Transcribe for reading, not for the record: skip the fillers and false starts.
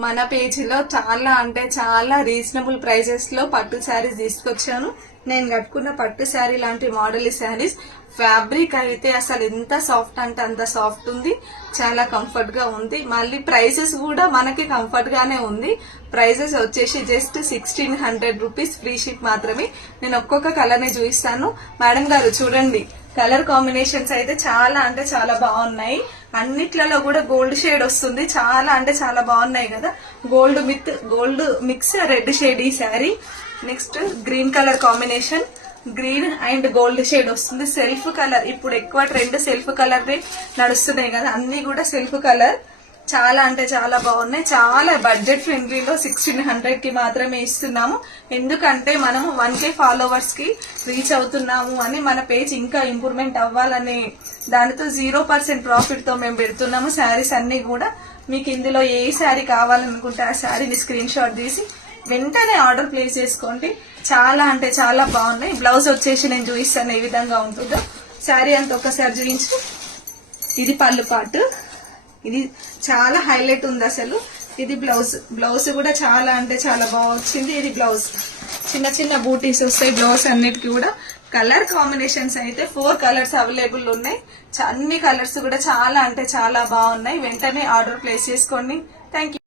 మన పేజీలో చాలా అంటే చాలా రీజనబుల్ ప్రైజెస్ లో పట్టు శారీస్ తీసుకొచ్చాను. నేను కట్టుకున్న పట్టు శారీ లాంటి మోడల్ శారీస్. ఫ్యాబ్రిక్ అయితే అసలు ఎంత సాఫ్ట్ అంటే అంత సాఫ్ట్ ఉంది, చాలా కంఫర్ట్ గా ఉంది. మళ్ళీ ప్రైసెస్ కూడా మనకి కంఫర్ట్ గానే ఉంది. ప్రైసెస్ వచ్చేసి జస్ట్ 1600 రూపీస్, ఫ్రీ షిప్ మాత్రమే. నేను ఒక్కొక్క కలర్ ని చూపిస్తాను. మేడం గారు చూడండి, కలర్ కాంబినేషన్స్ అయితే చాలా అంటే చాలా బాగున్నాయి. అన్నిట్లలో కూడా గోల్డ్ షేడ్ వస్తుంది, చాలా అంటే చాలా బాగున్నాయి కదా. గోల్డ్ మిక్స్ రెడ్ షేడ్ ఈ sari. Next green colour combination, green and gold shade వస్తుంది. సెల్ఫ్ కలర్, ఇప్పుడు ఎక్కువ ట్రెండ్ సెల్ఫ్ కలర్ నడుస్తున్నాయి కదా, అన్ని కూడా సెల్ఫ్ కలర్. చాలా అంటే చాలా బాగున్నాయి. చాలా బడ్జెట్ ఫ్రెండ్లీలో 1600 కి మాత్రమే ఇస్తున్నాము. ఎందుకంటే మనము 1K ఫాలోవర్స్ కి రీచ్ అవుతున్నాము అని, మన పేజ్ ఇంకా ఇంప్రూవ్మెంట్ అవ్వాలని దానితో 0% ప్రాఫిట్ తో మేము పెడుతున్నాము శారీస్ అన్ని కూడా. మీకు ఇందులో ఏ శారీ కావాలనుకుంటే ఆ శారీని స్క్రీన్ షాట్ తీసి వెంటనే ఆర్డర్ ప్లేస్ చేసుకోండి. చాలా అంటే చాలా బాగున్నాయి. బ్లౌజ్ వచ్చేసి నేను చూపిస్తాను ఏ విధంగా ఉంటుందో. శారీ అంతా ఒకసారి చూపించి, ఇది పళ్ళు పాటు, ఇది చాలా హైలైట్ ఉంది అసలు. ఇది బ్లౌజ్ కూడా చాలా అంటే చాలా బాగా వచ్చింది. ఇది బ్లౌజ్ చిన్న చిన్న బూటీస్ వస్తాయి బ్లౌజ్ అన్నిటికీ కూడా. కలర్ కాంబినేషన్స్ అయితే 4 కలర్స్ అవైలబుల్ ఉన్నాయి. అన్ని కలర్స్ కూడా చాలా అంటే చాలా బాగున్నాయి. వెంటనే ఆర్డర్ ప్లేస్ చేసుకోండి. Thank you.